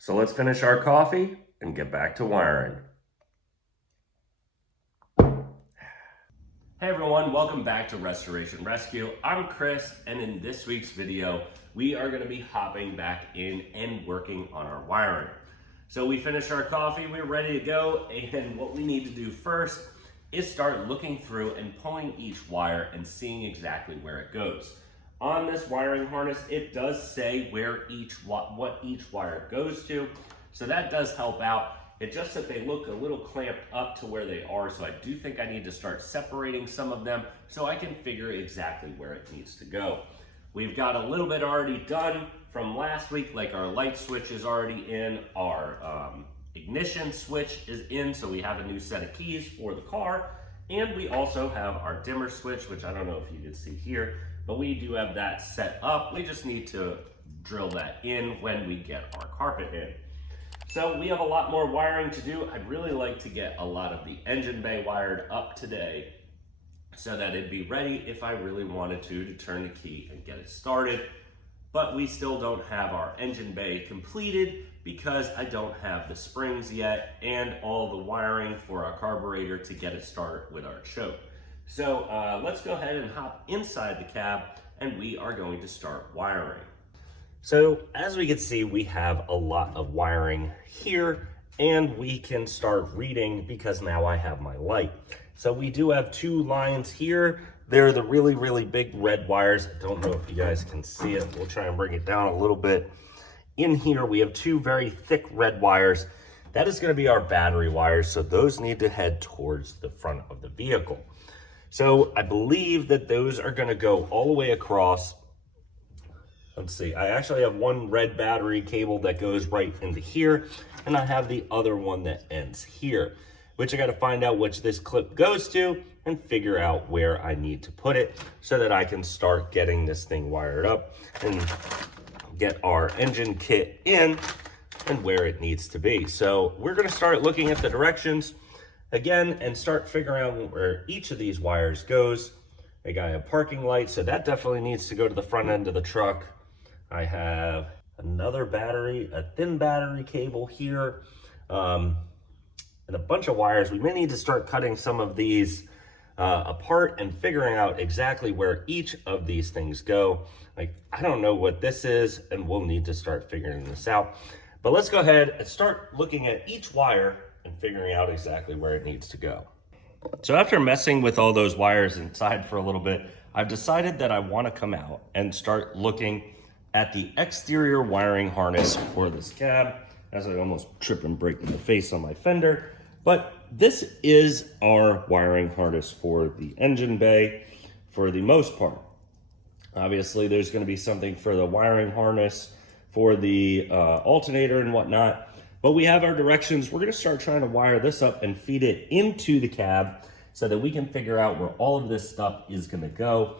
So let's finish our coffee and get back to wiring. Hey everyone, welcome back to Restoration Rescue. I'm Chris, and in this week's video, we are going to be hopping back in and working on our wiring. So we finished our coffee, we're ready to go, and what we need to do first is start looking through and pulling each wire and seeing exactly where it goes. On this wiring harness, it does say where what each wire goes to, so that does help out. It's just that they look a little clamped up to where they are, so I do think I need to start separating some of them so I can figure exactly where it needs to go. We've got a little bit already done from last week, like our light switch is already in, our ignition switch is in, so we have a new set of keys for the car, and we also have our dimmer switch, which I don't know if you can see here, but we do have that set up. We just need to drill that in when we get our carpet in. So we have a lot more wiring to do. I'd really like to get a lot of the engine bay wired up today so that it'd be ready if I really wanted to turn the key and get it started. But we still don't have our engine bay completed because I don't have the springs yet and all the wiring for our carburetor to get it started with our choke. So let's go ahead and hop inside the cab and we are going to start wiring. So as we can see, we have a lot of wiring here and we can start reading because now I have my light. So we do have two lines here. They're the really, really big red wires. I don't know if you guys can see it. We'll try and bring it down a little bit. In here, we have two very thick red wires. That is going to be our battery wires. So those need to head towards the front of the vehicle. So I believe that those are going to go all the way across. Let's see, I actually have one red battery cable that goes right into here, and I have the other one that ends here, which I got to find out which this clip goes to and figure out where I need to put it so that I can start getting this thing wired up and get our engine kit in and where it needs to be. So we're going to start looking at the directions again and start figuring out where each of these wires goes. I got a parking light, so that definitely needs to go to the front end of the truck. I have another battery, a thin battery cable here, and a bunch of wires. We may need to start cutting some of these apart and figuring out exactly where each of these things go. Like, I don't know what this is, and we'll need to start figuring this out. But let's go ahead and start looking at each wire and figuring out exactly where it needs to go. So after messing with all those wires inside for a little bit, I've decided that I want to come out and start looking at the exterior wiring harness for this cab, as I almost trip and break my face on my fender. But this is our wiring harness for the engine bay for the most part. Obviously, there's going to be something for the wiring harness for the alternator and whatnot. But we have our directions. We're going to start trying to wire this up and feed it into the cab so that we can figure out where all of this stuff is going to go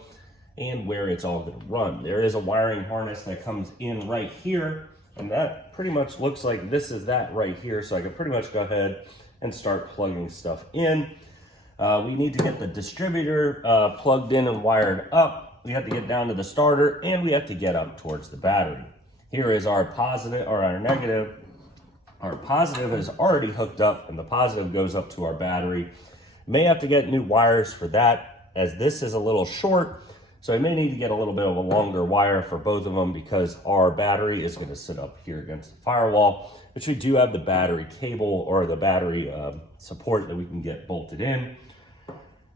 and where it's all going to run. There is a wiring harness that comes in right here, and that pretty much looks like this is that right here. So I can pretty much go ahead and start plugging stuff in. We need to get the distributor plugged in and wired up. We have to get down to the starter, and we have to get up towards the battery. Here is our positive or our negative. Our positive is already hooked up, and the positive goes up to our battery. May have to get new wires for that, as this is a little short, so I may need to get a little bit of a longer wire for both of them because our battery is going to sit up here against the firewall, which we do have the battery cable or the battery support that we can get bolted in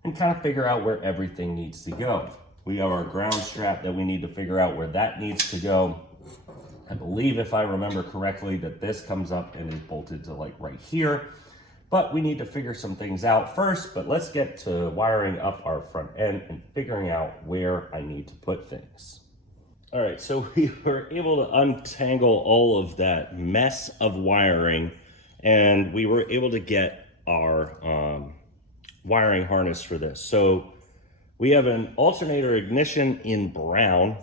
and kind of figure out where everything needs to go. We have our ground strap that we need to figure out where that needs to go. I believe, if I remember correctly, that this comes up and is bolted to like right here. But we need to figure some things out first. But let's get to wiring up our front end and figuring out where I need to put things. All right, so we were able to untangle all of that mess of wiring, and we were able to get our wiring harness for this. So we have an alternator ignition in brown.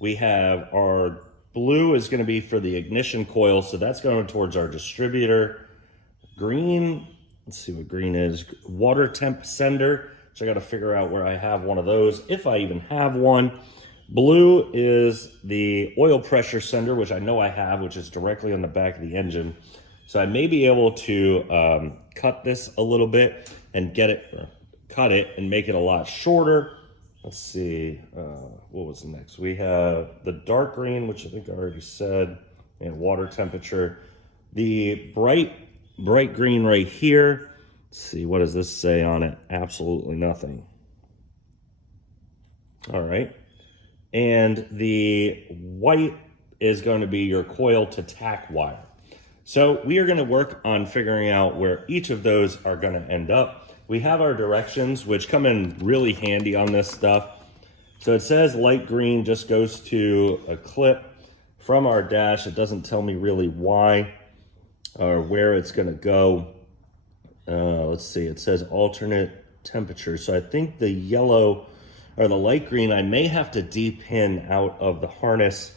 We have our blue is going to be for the ignition coil, so that's going towards our distributor. Green, let's see what green is, water temp sender. So I got to figure out where I have one of those, if I even have one. Blue is the oil pressure sender, which I know I have, which is directly on the back of the engine. So I may be able to cut this a little bit and cut it and make it a lot shorter. Let's see, what was next? We have the dark green, which I think I already said, and water temperature. The bright green right here. Let's see, what does this say on it? Absolutely nothing. All right. And the white is going to be your coil to tack wire. So we are going to work on figuring out where each of those are going to end up. We have our directions, which come in really handy on this stuff. So it says light green just goes to a clip from our dash. It doesn't tell me really why or where it's going to go. Let's see, it says alternate temperature. So I think the yellow or the light green, I may have to depin out of the harness,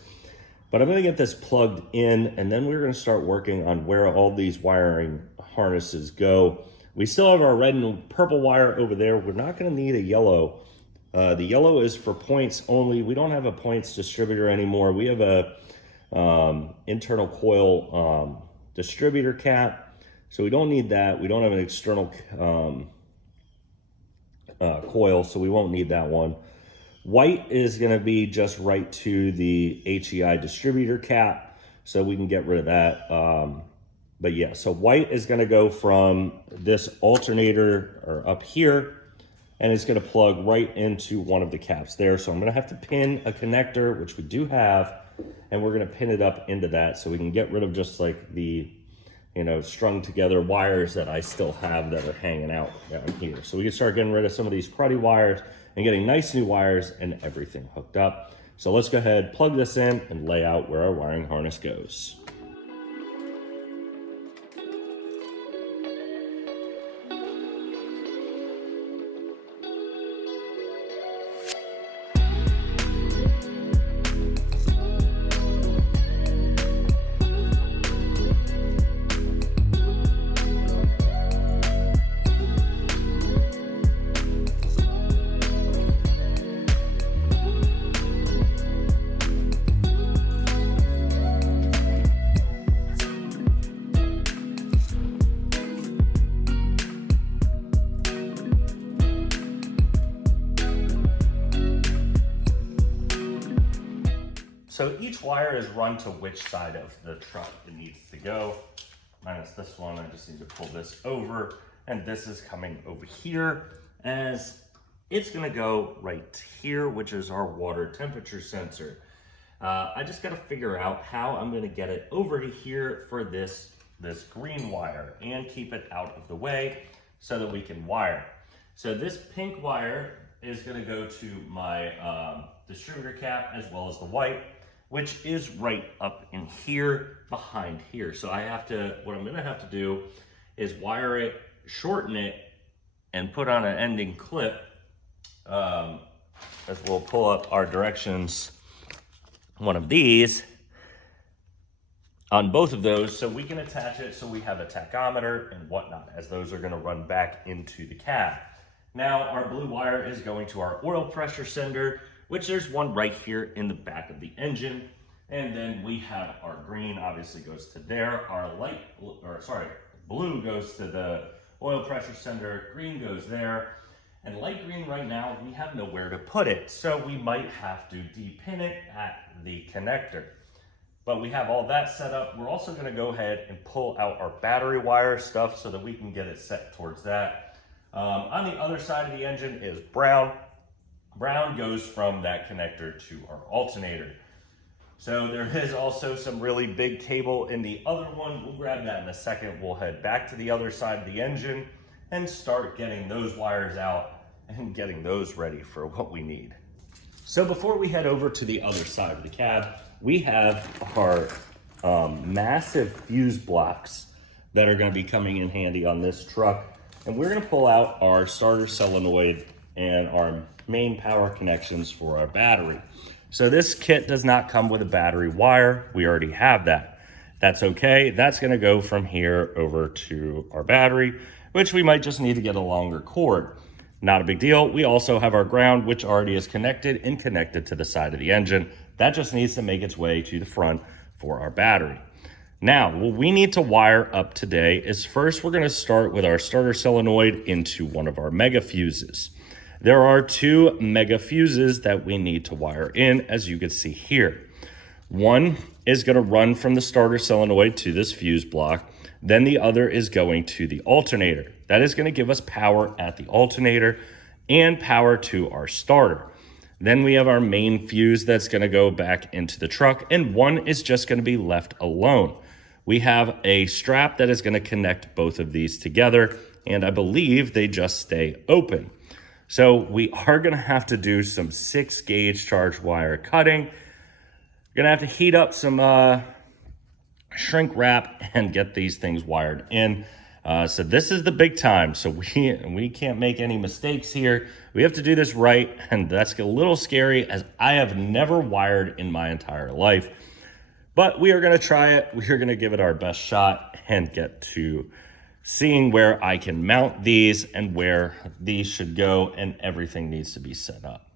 but I'm gonna get this plugged in, and then we're gonna start working on where all these wiring harnesses go. We still have our red and purple wire over there. We're not gonna need a yellow. The yellow is for points only. We don't have a points distributor anymore. We have a internal coil distributor cap, so we don't need that. We don't have an external coil, so we won't need that one. White is going to be just right to the HEI distributor cap, so we can get rid of that. But yeah, so white is going to go from this alternator or up here, and it's going to plug right into one of the caps there. So I'm going to have to pin a connector, which we do have, and we're going to pin it up into that so we can get rid of just like the strung together wires that I still have that are hanging out down here. So we can start getting rid of some of these cruddy wires and getting nice new wires and everything hooked up. So let's go ahead, plug this in, and lay out where our wiring harness goes. So each wire is run to which side of the truck it needs to go. Minus this one, I just need to pull this over, and this is coming over here as it's gonna go right here, which is our water temperature sensor. I just gotta figure out how I'm gonna get it over to here for this green wire and keep it out of the way so that we can wire. So this pink wire is gonna go to my distributor cap as well as the white, which is right up in here behind here. So what I'm gonna have to do is wire it, shorten it, and put on an ending clip, as we'll pull up our directions, one of these, on both of those, so we can attach it so we have a tachometer and whatnot, as those are gonna run back into the cab. Now, our blue wire is going to our oil pressure sender, which there's one right here in the back of the engine. And then we have our green obviously goes to there. Our blue goes to the oil pressure sender, green goes there. And light green right now, we have nowhere to put it. So we might have to depin it at the connector. But we have all that set up. We're also gonna go ahead and pull out our battery wire stuff so that we can get it set towards that. On the other side of the engine is brown. Brown goes from that connector to our alternator. So there is also some really big cable in the other one. We'll grab that in a second. We'll head back to the other side of the engine and start getting those wires out and getting those ready for what we need. So before we head over to the other side of the cab, we have our massive fuse blocks that are going to be coming in handy on this truck. And we're going to pull out our starter solenoid and our main power connections for our battery. So this kit does not come with a battery wire. We already have that. That's okay. That's going to go from here over to our battery, which we might just need to get a longer cord. Not a big deal. We also have our ground, which already is connected and connected to the side of the engine. That just needs to make its way to the front for our battery. Now, what we need to wire up today is first we're going to start with our starter solenoid into one of our mega fuses. There are 2 mega fuses that we need to wire in, as you can see here. One is going to run from the starter solenoid to this fuse block. Then the other is going to the alternator. That is going to give us power at the alternator and power to our starter. Then we have our main fuse that's going to go back into the truck, and one is just going to be left alone. We have a strap that is going to connect both of these together, and I believe they just stay open. So we are going to have to do some 6-gauge charge wire cutting. We're going to have to heat up some shrink wrap and get these things wired in. So this is the big time. So we can't make any mistakes here. We have to do this right, and that's a little scary as I have never wired in my entire life. But we are going to try it. We are going to give it our best shot and get to seeing where I can mount these and where these should go, and everything needs to be set up.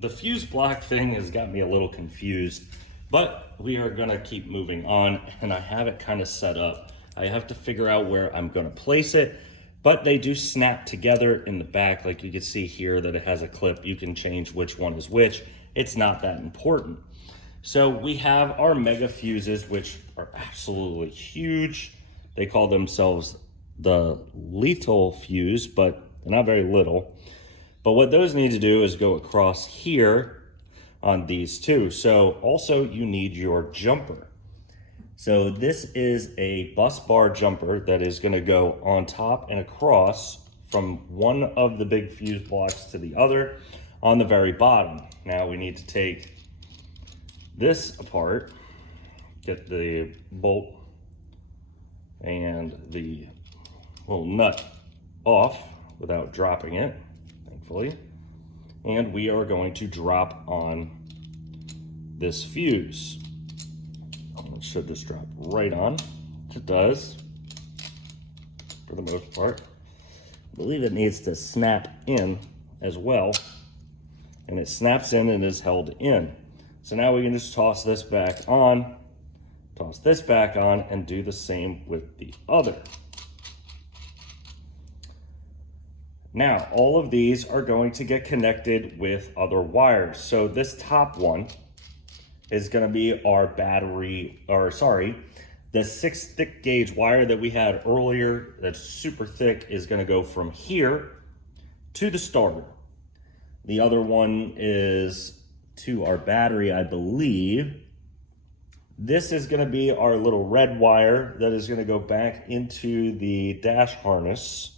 The fuse block thing has got me a little confused, but we are going to keep moving on, and I have it kind of set up. I have to figure out where I'm going to place it, but they do snap together in the back. Like you can see here that it has a clip. You can change which one is which. It's not that important. So we have our mega fuses, which are absolutely huge. They call themselves the lethal fuse, but they're not very little. But what those need to do is go across here on these two. So also you need your jumper. So this is a bus bar jumper that is going to go on top and across from one of the big fuse blocks to the other on the very bottom. Now we need to take this apart, get the bolt and the little nut off without dropping it, thankfully. And we are going to drop on this fuse. Should this drop right on? It does, for the most part. I believe it needs to snap in as well, and it snaps in and is held in. So now we can just toss this back on, and do the same with the other. Now, all of these are going to get connected with other wires. So this top one is going to be our battery, the 6 thick gauge wire that we had earlier that's super thick is going to go from here to the starter. The other one is to our battery, I believe. This is going to be our little red wire that is going to go back into the dash harness.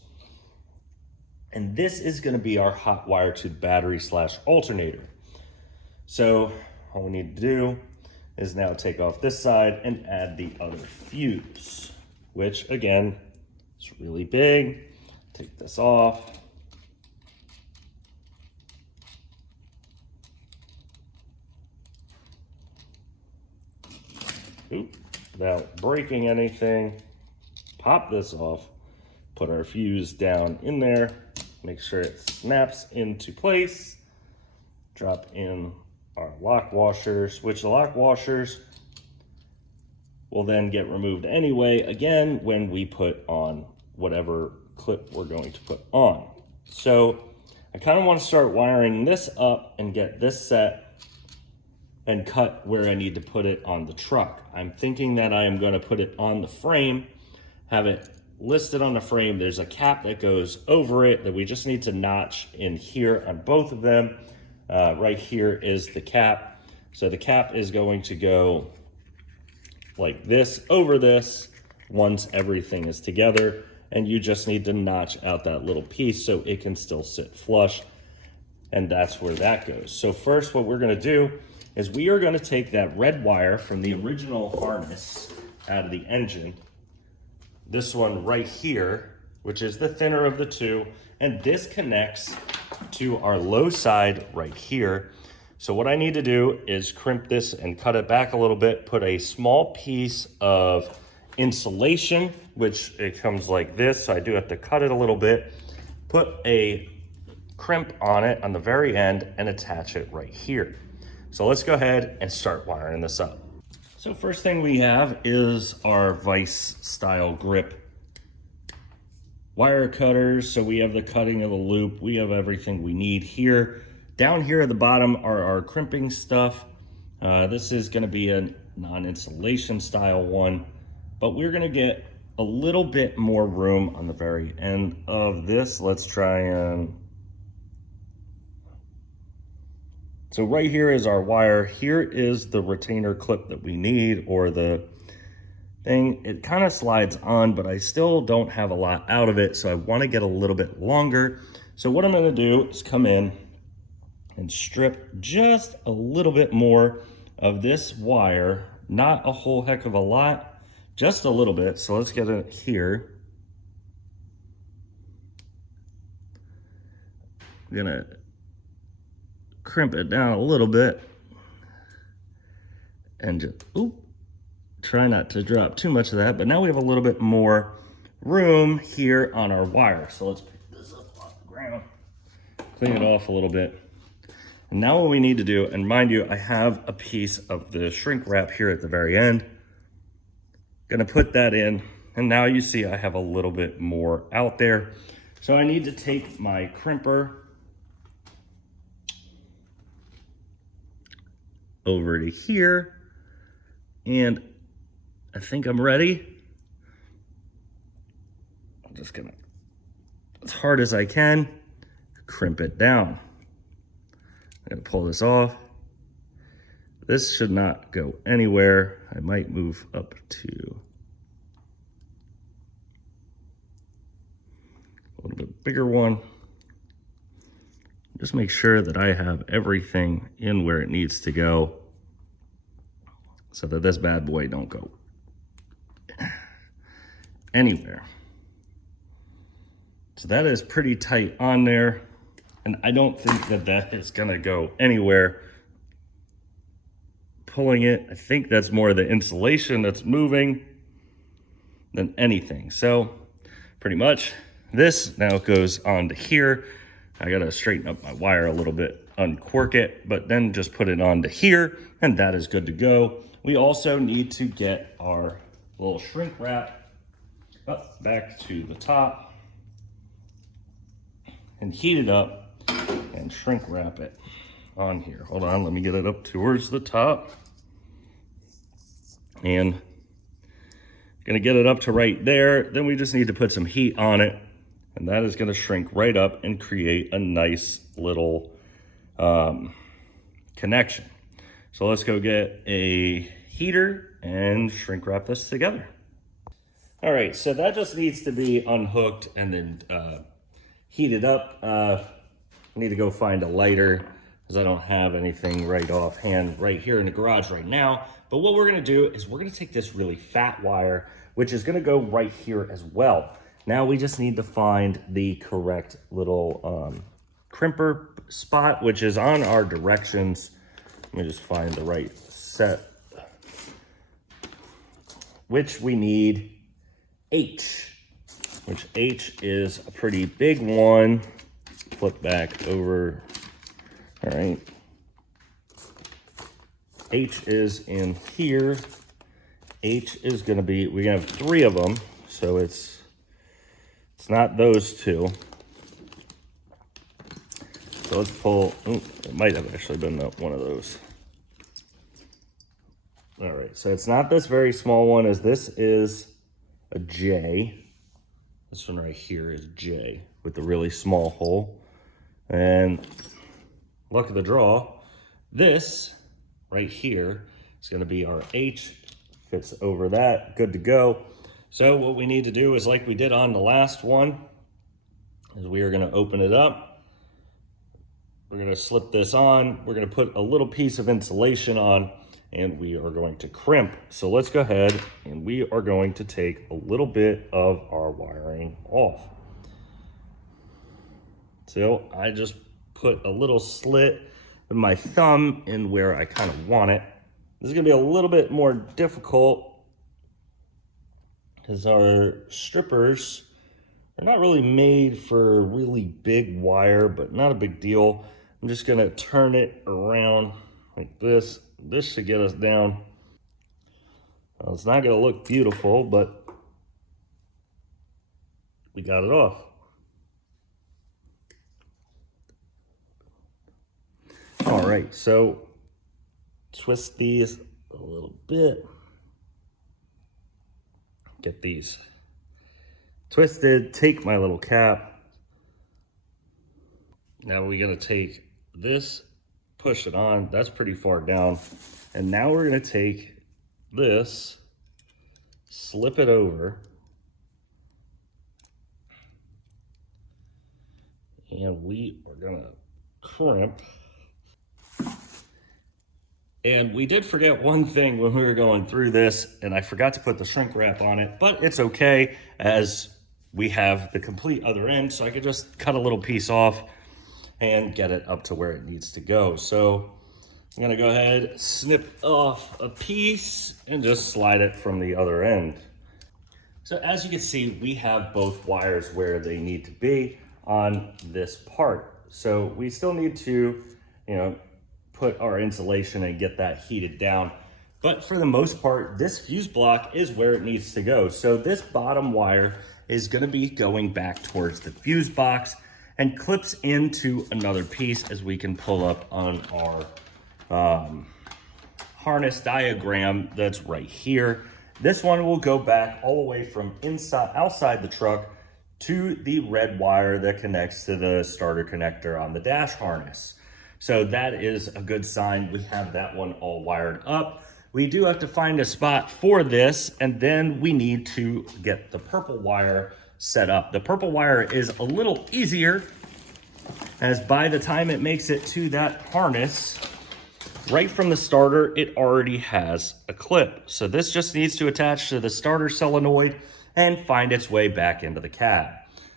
And this is going to be our hot wire to the battery / alternator. So all we need to do is now take off this side and add the other fuse, which again, is really big. Take this off. Without breaking anything, pop this off, put our fuse down in there, make sure it snaps into place, drop in our lock washers, which the lock washers will then get removed anyway, again, when we put on whatever clip we're going to put on. So I kind of want to start wiring this up and get this set and cut where I need to put it on the truck. I'm thinking that I am going to put it on the frame, have it listed on the frame. There's a cap that goes over it that we just need to notch in here on both of them. Right here is the cap. So the cap is going to go like this over this once everything is together, and you just need to notch out that little piece so it can still sit flush, and that's where that goes. So first what we're going to do is we are going to take that red wire from the original harness out of the engine, this one right here, which is the thinner of the two, and this connects to our low side right here. So what I need to do is crimp this and cut it back a little bit, put a small piece of insulation, which it comes like this, so I do have to cut it a little bit, put a crimp on it on the very end and attach it right here. So let's go ahead and start wiring this up. So first thing we have is our vise style grip wire cutters. So we have the cutting of the loop. We have everything we need here. Down here at the bottom are our crimping stuff. This is gonna be a non-insulation style one, but we're gonna get a little bit more room on the very end of this. Let's try and, so right here is our wire. Here is the retainer clip that we need, or the thing. It kind of slides on, but I still don't have a lot out of it, so I want to get a little bit longer. So what I'm going to do is come in and strip just a little bit more of this wire, not a whole heck of a lot, just a little bit. So let's get it here. I'm gonna crimp it down a little bit and just, try not to drop too much of that. But now we have a little bit more room here on our wire. So let's pick this up off the ground, clean it off a little bit. And now what we need to do, and mind you, I have a piece of the shrink wrap here at the very end. Gonna put that in, and now you see I have a little bit more out there. So I need to take my crimper over to here, and I think I'm ready. I'm just gonna, as hard as I can, crimp it down. I'm gonna pull this off. This should not go anywhere. I might move up to a little bit bigger one. Just make sure that I have everything in where it needs to go so that this bad boy don't go anywhere. So that is pretty tight on there, and I don't think that that is gonna go anywhere. Pulling it, I think that's more the insulation that's moving than anything. So pretty much this now goes onto here. I gotta straighten up my wire a little bit, uncork it, but then just put it onto here, and that is good to go. We also need to get our little shrink wrap up back to the top and heat it up and shrink wrap it on here. Hold on, let me get it up towards the top. And gonna get it up to right there. Then we just need to put some heat on it, and that is gonna shrink right up and create a nice little connection. So let's go get a heater and shrink wrap this together. All right, so that just needs to be unhooked and then heated up. I need to go find a lighter because I don't have anything right offhand right here in the garage right now. But what we're gonna do is we're gonna take this really fat wire, which is gonna go right here as well. Now we just need to find the correct little crimper spot, which is on our directions. Let me just find the right set, which we need H, which H is a pretty big one. Flip back over, all right. H is in here. H is gonna be, we have 3 of them, so it's not those 2. So let's pull, it might have actually been one of those. All right, so it's not this very small one, as this is a J. This one right here is J with the really small hole. And luck of the draw, this right here is gonna be our H, fits over that, good to go. So what we need to do is like we did on the last one, is we are gonna open it up. We're gonna slip this on. We're gonna put a little piece of insulation on, and we are going to crimp. So let's go ahead and we are going to take a little bit of our wiring off. So I just put a little slit with my thumb in where I kind of want it. This is gonna be a little bit more difficult because our strippers They're not really made for really big wire, but not a big deal. I'm just gonna turn it around like this. This should get us down. Well, it's not gonna look beautiful, but we got it off. All right, so twist these a little bit. Get these twisted, take my little cap. Now we're gonna take this, push it on, that's pretty far down. And now we're gonna take this, slip it over, and we are gonna crimp. And we did forget one thing when we were going through this, and I forgot to put the shrink wrap on it, but it's okay as we have the complete other end, so I could just cut a little piece off and get it up to where it needs to go. So I'm gonna go ahead, snip off a piece and just slide it from the other end. So as you can see, we have both wires where they need to be on this part. So we still need to, put our insulation and get that heated down. But for the most part, this fuse block is where it needs to go. So this bottom wire is gonna be going back towards the fuse box and clips into another piece, as we can pull up on our harness diagram that's right here. This one will go back all the way from outside the truck to the red wire that connects to the starter connector on the dash harness. So that is a good sign. We have that one all wired up. We do have to find a spot for this, and then we need to get the purple wire set up. The purple wire is a little easier, as by the time it makes it to that harness, right from the starter, it already has a clip. So this just needs to attach to the starter solenoid and find its way back into the cab.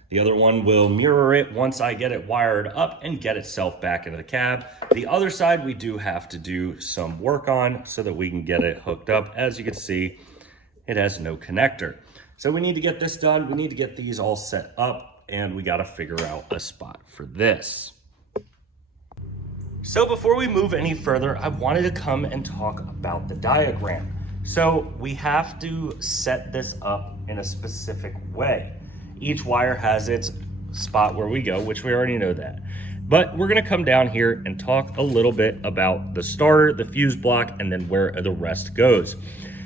The other one will mirror it once I get it wired up and get itself back into the cab. The other side we do have to do some work on so that we can get it hooked up. As you can see, it has no connector. So we need to get this done. We need to get these all set up, and we got to figure out a spot for this. So before we move any further, I wanted to come and talk about the diagram. So we have to set this up in a specific way. Each wire has its spot where we go, which we already know that. But we're gonna come down here and talk a little bit about the starter, the fuse block, and then where the rest goes.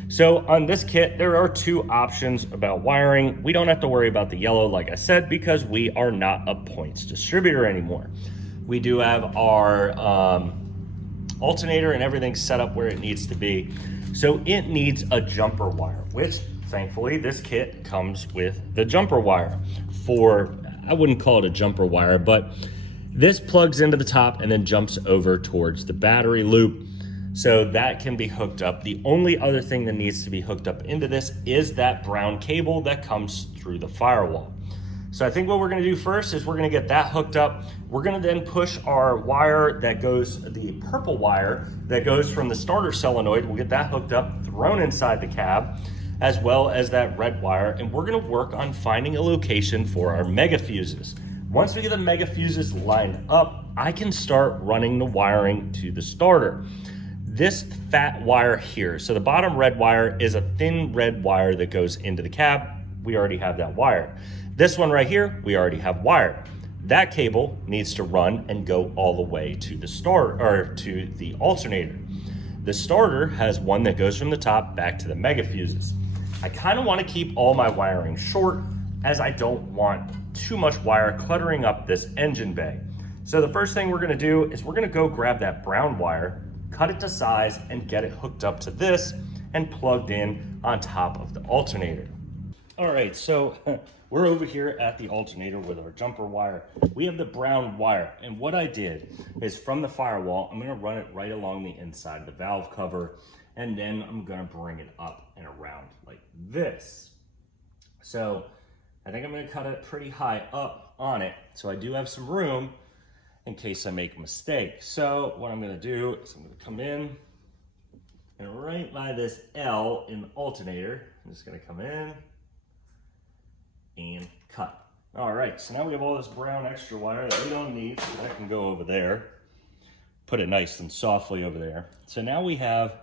So on this kit, there are two options about wiring. We don't have to worry about the yellow, like I said, because we are not a points distributor anymore. We do have our alternator and everything set up where it needs to be. So it needs a jumper wire, which thankfully this kit comes with the jumper wire for, I wouldn't call it a jumper wire, but this plugs into the top and then jumps over towards the battery loop. So that can be hooked up. The only other thing that needs to be hooked up into this is that brown cable that comes through the firewall. So I think what we're gonna do first is we're gonna get that hooked up. We're gonna then push our wire that goes, the purple wire that goes from the starter solenoid, we'll get that hooked up, thrown inside the cab, as well as that red wire, and we're gonna work on finding a location for our mega fuses. Once we get the mega fuses lined up, I can start running the wiring to the starter. This fat wire here, so the bottom red wire is a thin red wire that goes into the cab. We already have that wire. This one right here, we already have wired. That cable needs to run and go all the way to the starter, or to the alternator. The starter has one that goes from the top back to the mega fuses. I kind of want to keep all my wiring short, as I don't want too much wire cluttering up this engine bay. So the first thing we're going to do is we're going to go grab that brown wire, cut it to size, and get it hooked up to this and plugged in on top of the alternator. All right, so we're over here at the alternator with our jumper wire. We have the brown wire, and what I did is from the firewall, I'm gonna run it right along the inside of the valve cover, and then I'm gonna bring it up and around like this. So I think I'm gonna cut it pretty high up on it, so I do have some room in case I make a mistake. So what I'm gonna do is I'm gonna come in, and right by this L in the alternator, I'm just gonna come in and cut. All right, so now we have all this brown extra wire that we don't need, so that can go over there. Put it nice and softly over there. So now we have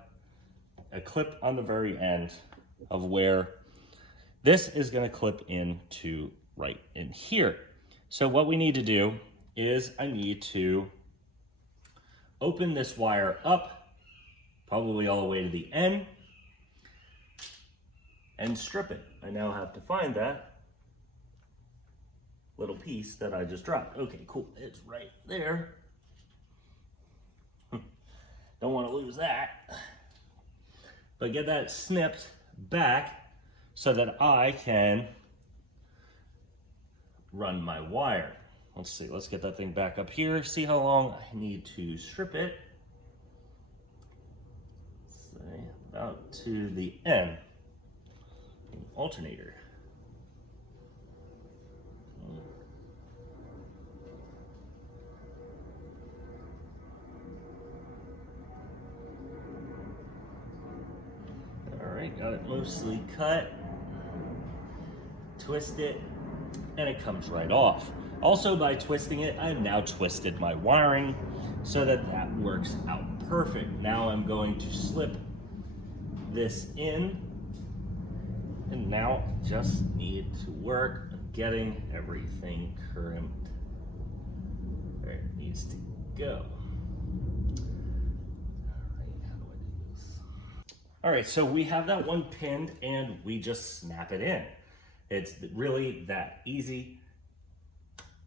a clip on the very end of where this is gonna clip into right in here. So what we need to do is I need to open this wire up, probably all the way to the end, and strip it. I now have to find that little piece that I just dropped. Okay, cool, it's right there. Don't want to lose that. But get that snipped back so that I can run my wire. Let's see, let's get that thing back up here, see how long I need to strip it. Say about to the end. Alternator. All right, got it mostly cut. Twist it, and it comes right off. Also, by twisting it, I've now twisted my wiring so that that works out perfect. Now I'm going to slip this in, and now just need to work on getting everything crimped where it needs to go. All right, so we have that one pinned and we just snap it in. It's really that easy.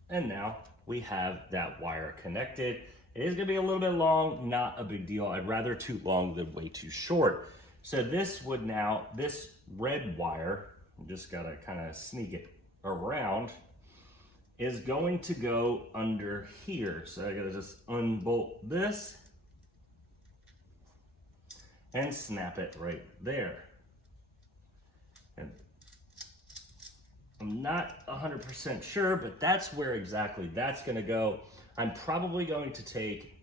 And now we have that wire connected. It is gonna be a little bit long, not a big deal. I'd rather too long than way too short. So this would now, this red wire, I'm just gotta kind of sneak it around, is going to go under here. So I gotta just unbolt this and snap it right there. And I'm not 100% sure, but that's where exactly that's gonna go. I'm probably going to take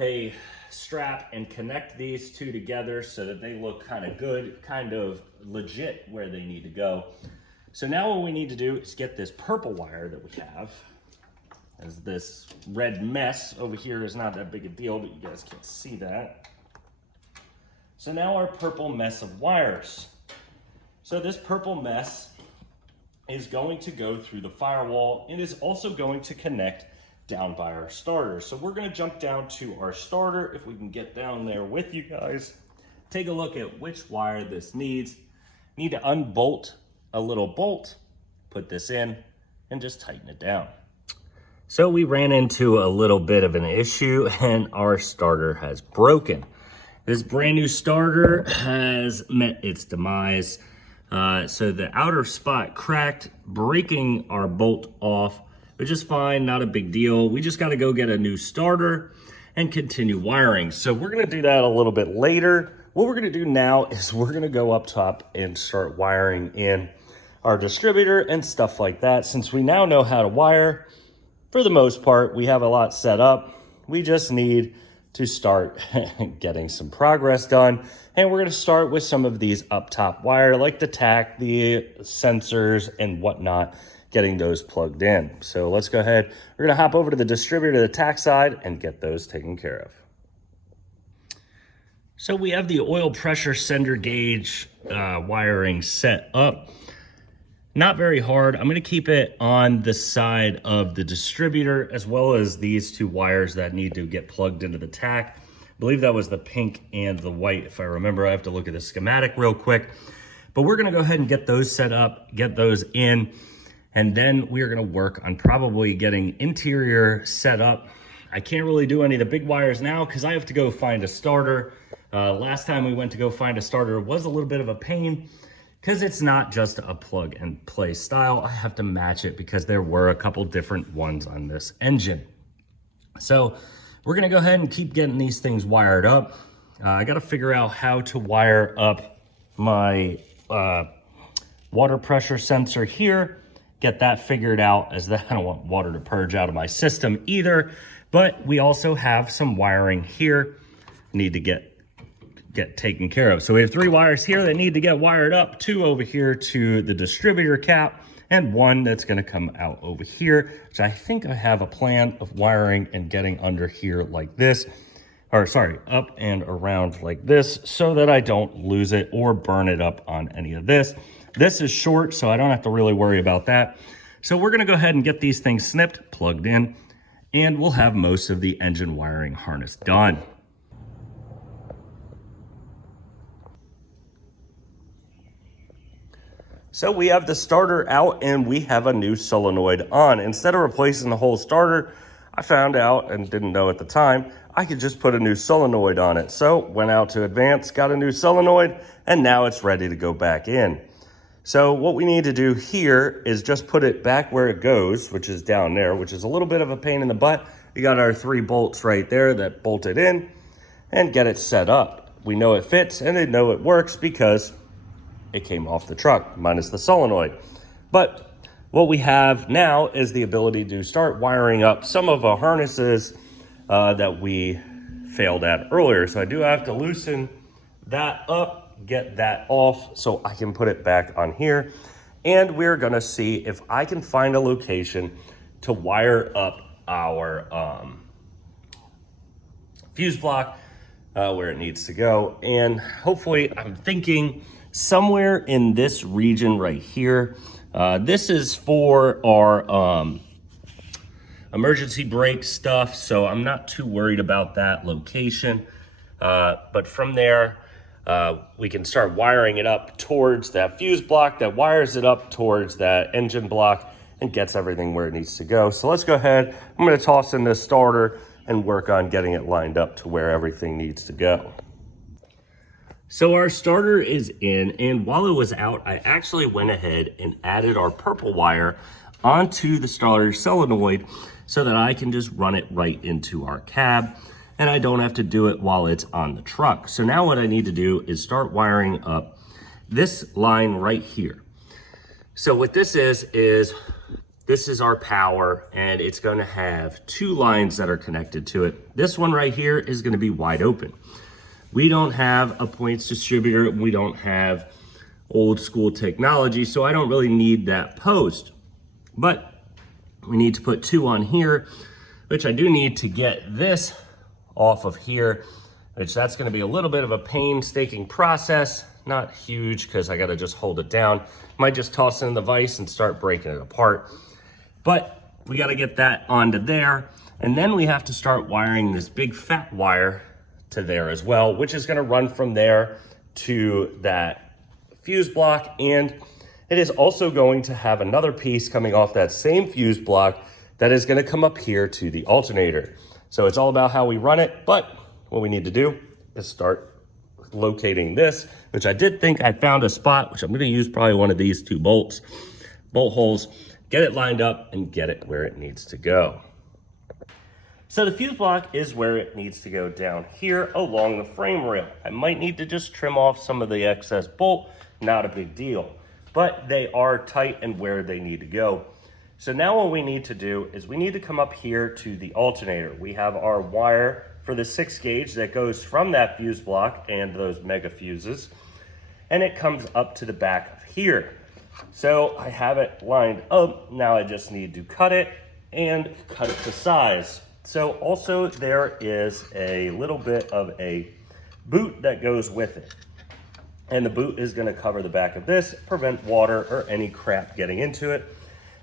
a strap and connect these two together so that they look kind of good, kind of legit where they need to go. So now what we need to do is get this purple wire that we have, as this red mess over here is not that big a deal, but you guys can't see that. So now our purple mess of wires. So this purple mess is going to go through the firewall. It is also going to connect down by our starter. So we're gonna jump down to our starter, if we can get down there with you guys. Take a look at which wire this needs. Need to unbolt a little bolt, put this in, and just tighten it down. So we ran into a little bit of an issue and our starter has broken. This brand new starter has met its demise. So the outer spot cracked, breaking our bolt off, which is fine, not a big deal. We just gotta go get a new starter and continue wiring. So we're gonna do that a little bit later. What we're gonna do now is we're gonna go up top and start wiring in our distributor and stuff like that. Since we now know how to wire, for the most part, we have a lot set up. We just need to start getting some progress done. And we're gonna start with some of these up top wire, like the tach, the sensors and whatnot, getting those plugged in. So let's go ahead. We're gonna hop over to the distributor, the tach side, and get those taken care of. So we have the oil pressure sender gauge wiring set up. Not very hard. I'm gonna keep it on the side of the distributor, as well as these two wires that need to get plugged into the tach. I believe that was the pink and the white, if I remember. I have to look at the schematic real quick. But we're gonna go ahead and get those set up, get those in, and then we're gonna work on probably getting interior set up. I can't really do any of the big wires now because I have to go find a starter. Last time we went to go find a starter was a little bit of a pain, because it's not just a plug and play style. I have to match it because there were a couple different ones on this engine. So we're gonna go ahead and keep getting these things wired up. I gotta figure out how to wire up my water pressure sensor here, get that figured out, as that I don't want water to purge out of my system either. But we also have some wiring here. Need to get get taken care of. So we have 3 wires here that need to get wired up, 2 over here to the distributor cap, and 1 that's gonna come out over here, which I think I have a plan of wiring and getting under here like this, or sorry, up and around like this, so that I don't lose it or burn it up on any of this. This is short, so I don't have to really worry about that. So we're gonna go ahead and get these things snipped, plugged in, and we'll have most of the engine wiring harness done. So we have the starter out and we have a new solenoid on. Instead of replacing the whole starter, I found out and didn't know at the time, I could just put a new solenoid on it. So went out to Advance, got a new solenoid, and now it's ready to go back in. So what we need to do here is just put it back where it goes, which is down there, which is a little bit of a pain in the butt. We got our 3 bolts right there that bolt it in and get it set up. We know it fits and they know it works because it came off the truck, minus the solenoid. But what we have now is the ability to start wiring up some of our harnesses that we failed at earlier. So I do have to loosen that up, get that off so I can put it back on here. And we're gonna see if I can find a location to wire up our fuse block where it needs to go. And hopefully, I'm thinking somewhere in this region right here. This is for our emergency brake stuff, so I'm not too worried about that location. But from there, we can start wiring it up towards that fuse block that wires it up towards that engine block and gets everything where it needs to go. So let's go ahead. I'm gonna toss in this starter and work on getting it lined up to where everything needs to go. So our starter is in, and while it was out, I actually went ahead and added our purple wire onto the starter solenoid so that I can just run it right into our cab, and I don't have to do it while it's on the truck. So now what I need to do is start wiring up this line right here. So what this is this is our power, and it's gonna have 2 lines that are connected to it. This one right here is gonna be wide open. We don't have a points distributor. We don't have old school technology, so I don't really need that post. But we need to put 2 on here, which I do need to get this off of here, which that's gonna be a little bit of a painstaking process. Not huge, because I gotta just hold it down. Might just toss it in the vise and start breaking it apart. But we gotta get that onto there. And then we have to start wiring this big fat wire to there as well, which is gonna run from there to that fuse block. And it is also going to have another piece coming off that same fuse block that is gonna come up here to the alternator. So it's all about how we run it, but what we need to do is start locating this, which I did think I found a spot, which I'm gonna use probably one of these 2 bolt holes, get it lined up and get it where it needs to go. So the fuse block is where it needs to go down here along the frame rail. I might need to just trim off some of the excess bolt, not a big deal, but they are tight and where they need to go. So now what we need to do is we need to come up here to the alternator. We have our wire for the 6 gauge that goes from that fuse block and those mega fuses, and it comes up to the back of here. So I have it lined up. Now I just need to cut it and cut it to size. So also there is a little bit of a boot that goes with it. And the boot is gonna cover the back of this, prevent water or any crap getting into it.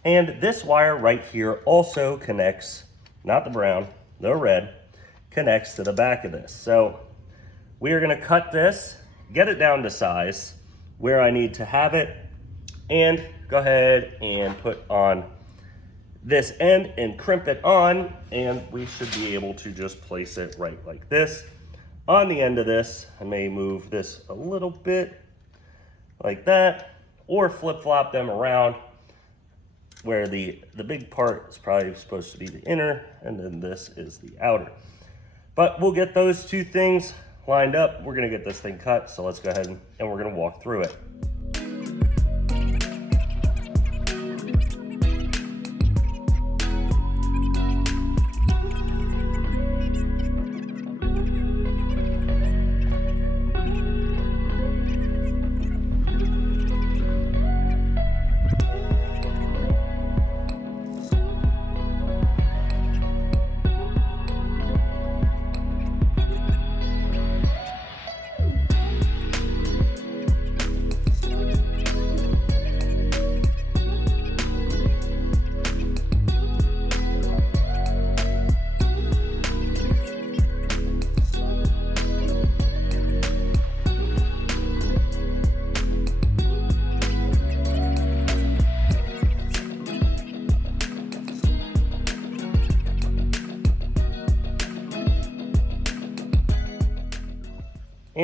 And this wire right here also connects, not the brown, the red, connects to the back of this. So we are gonna cut this, get it down to size where I need to have it, and go ahead and put on this end and crimp it on, and we should be able to just place it right like this. On the end of this, I may move this a little bit like that, or flip-flop them around where the big part is probably supposed to be the inner, and then this is the outer. But we'll get those 2 things lined up. We're gonna get this thing cut, so let's go ahead and we're gonna walk through it.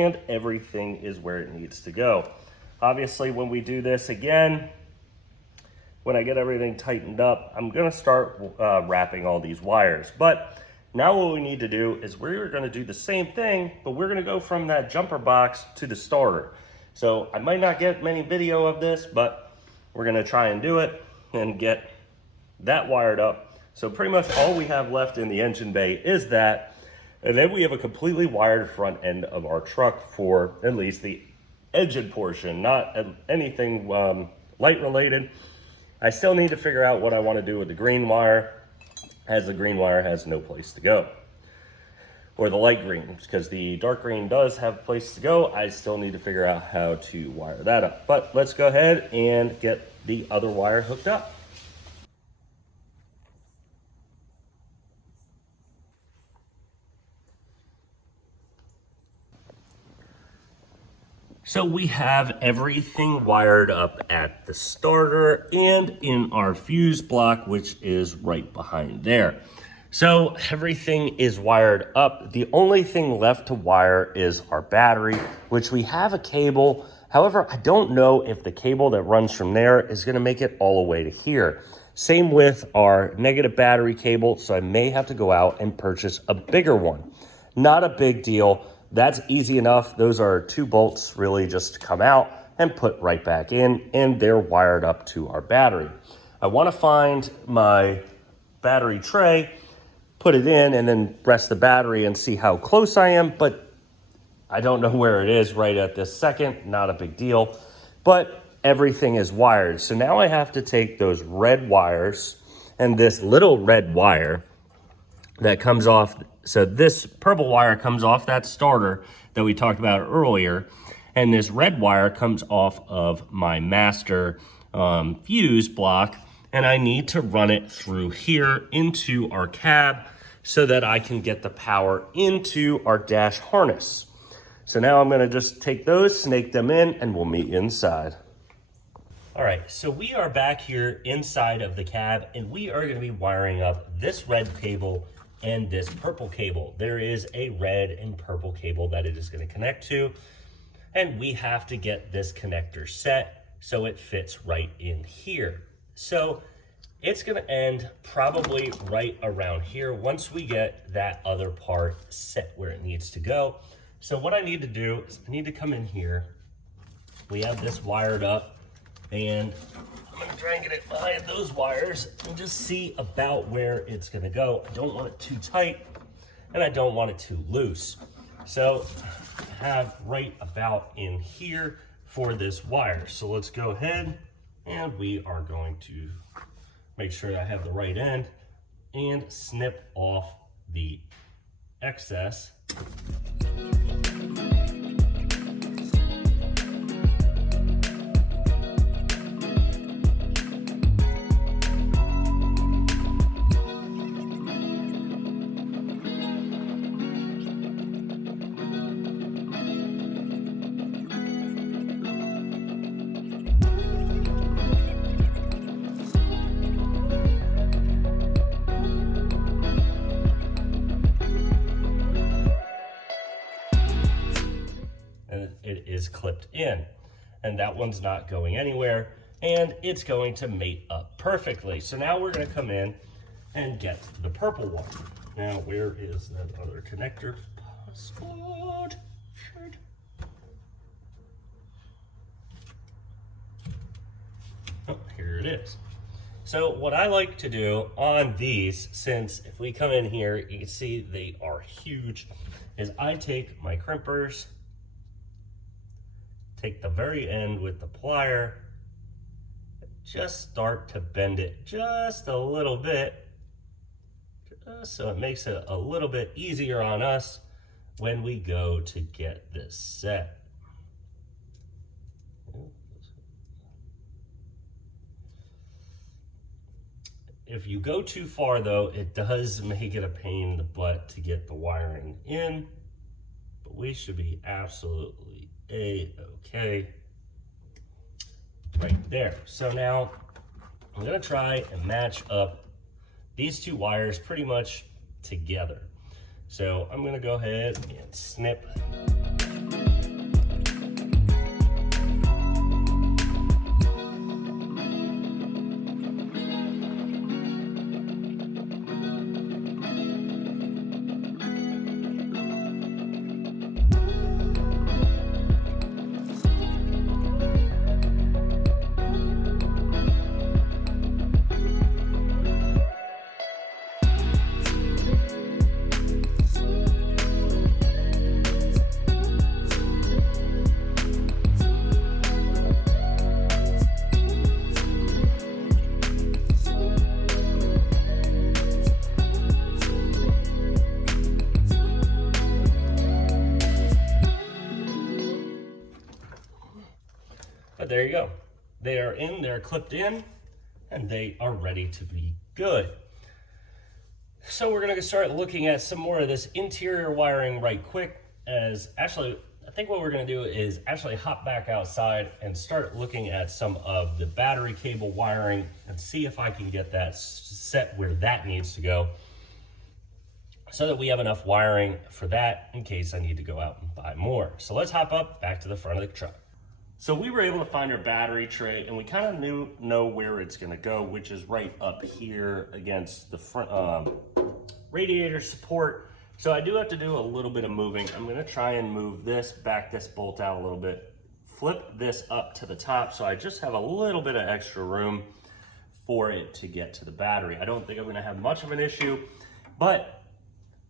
and everything is where it needs to go. Obviously, when we do this again, when I get everything tightened up, I'm gonna start wrapping all these wires. But now what we need to do is we're gonna do the same thing, but we're gonna go from that jumper box to the starter. So I might not get many video of this, but we're gonna try and do it and get that wired up. So pretty much all we have left in the engine bay is that, and then we have a completely wired front end of our truck for at least the engine portion, not anything light related. I still need to figure out what I want to do with the green wire, as the green wire has no place to go. Or the light green, because the dark green does have a place to go. I still need to figure out how to wire that up. But let's go ahead and get the other wire hooked up. So we have everything wired up at the starter and in our fuse block, which is right behind there. So everything is wired up. The only thing left to wire is our battery, which we have a cable. However, I don't know if the cable that runs from there is gonna make it all the way to here. Same with our negative battery cable, so I may have to go out and purchase a bigger one. Not a big deal. That's easy enough. Those are 2 bolts really just to come out and put right back in, and they're wired up to our battery. I want to find my battery tray, put it in, and then rest the battery and see how close I am, but I don't know where it is right at this second. Not a big deal, but everything is wired. So now I have to take those red wires and this little red wire that comes off. So this purple wire comes off that starter that we talked about earlier, and this red wire comes off of my master fuse block, and I need to run it through here into our cab so that I can get the power into our dash harness. So now I'm gonna just take those, snake them in, and we'll meet inside. All right, so we are back here inside of the cab, and we are gonna be wiring up this red cable and this purple cable. There is a red and purple cable that it is going to connect to, and we have to get this connector set so it fits right in here. So it's going to end probably right around here once we get that other part set where it needs to go. So what I need to do is I need to come in here. We have this wired up, and I'm gonna try and get it behind those wires and just see about where it's gonna go. I don't want it too tight and I don't want it too loose. So I have right about in here for this wire. So let's go ahead and we are going to make sure I have the right end and snip off the excess. It is clipped in, and that one's not going anywhere, and it's going to mate up perfectly. So now we're going to come in and get the purple one. Now, where is that other connector spot? Oh, here it is. So what I like to do on these, since if we come in here, you can see they are huge, is I take my crimpers, take the very end with the plier, just start to bend it just a little bit, just so it makes it a little bit easier on us when we go to get this set. If you go too far though, it does make it a pain in the butt to get the wiring in, but we should be absolutely A-okay right there. So now I'm gonna try and match up these 2 wires pretty much together. So I'm gonna go ahead and snip But there you go. They are in, they're clipped in, and they are ready to be good. So we're gonna start looking at some more of this interior wiring right quick. As actually, I think what we're gonna do is actually hop back outside and start looking at some of the battery cable wiring and see if I can get that set where that needs to go, so that we have enough wiring for that in case I need to go out and buy more. So let's hop up back to the front of the truck. So we were able to find our battery tray, and we kind of know where it's gonna go, which is right up here against the front radiator support. So I do have to do a little bit of moving. I'm gonna try and move this, back this bolt out a little bit, flip this up to the top, so I just have a little bit of extra room for it to get to the battery. I don't think I'm gonna have much of an issue, but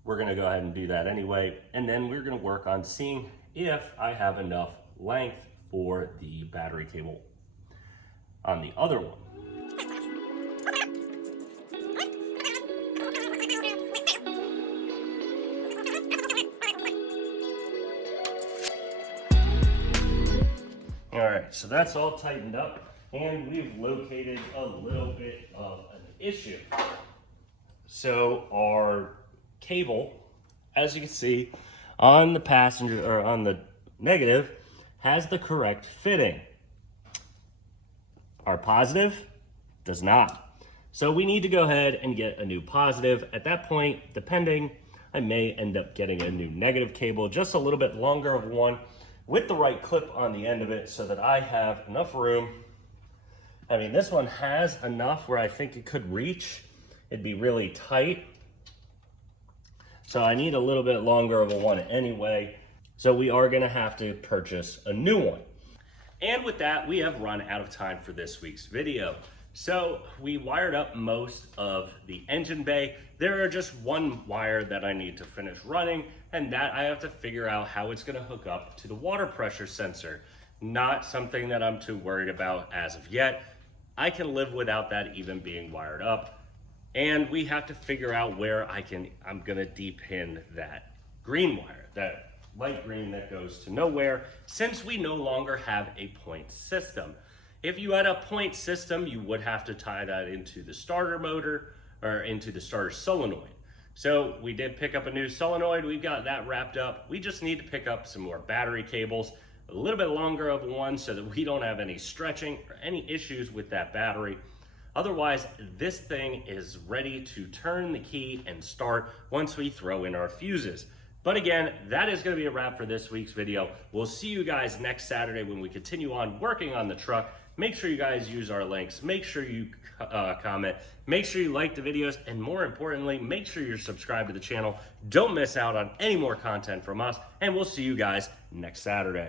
we're gonna go ahead and do that anyway. And then we're gonna work on seeing if I have enough length for the battery cable on the other one. All right, so that's all tightened up, and we've located a little bit of an issue. So our cable, as you can see on the passenger, or on the negative, has the correct fitting. Our positive does not. So we need to go ahead and get a new positive. At that point, depending, I may end up getting a new negative cable, just a little bit longer of one, with the right clip on the end of it, so that I have enough room. I mean, this one has enough where I think it could reach. It'd be really tight. So I need a little bit longer of a one anyway. So we are gonna have to purchase a new one. And with that, we have run out of time for this week's video. So we wired up most of the engine bay. There are just one wire that I need to finish running, and that I have to figure out how it's gonna hook up to the water pressure sensor. Not something that I'm too worried about as of yet. I can live without that even being wired up. And we have to figure out where I'm gonna de-pin that green wire, that light green that goes to nowhere, since we no longer have a point system. If you had a point system, you would have to tie that into the starter motor or into the starter solenoid. So we did pick up a new solenoid. We've got that wrapped up. We just need to pick up some more battery cables, a little bit longer of one, so that we don't have any stretching or any issues with that battery. Otherwise, this thing is ready to turn the key and start once we throw in our fuses. But again, that is going to be a wrap for this week's video. We'll see you guys next Saturday when we continue on working on the truck. Make sure you guys use our links. Make sure you comment. Make sure you like the videos. And more importantly, make sure you're subscribed to the channel. Don't miss out on any more content from us. And we'll see you guys next Saturday.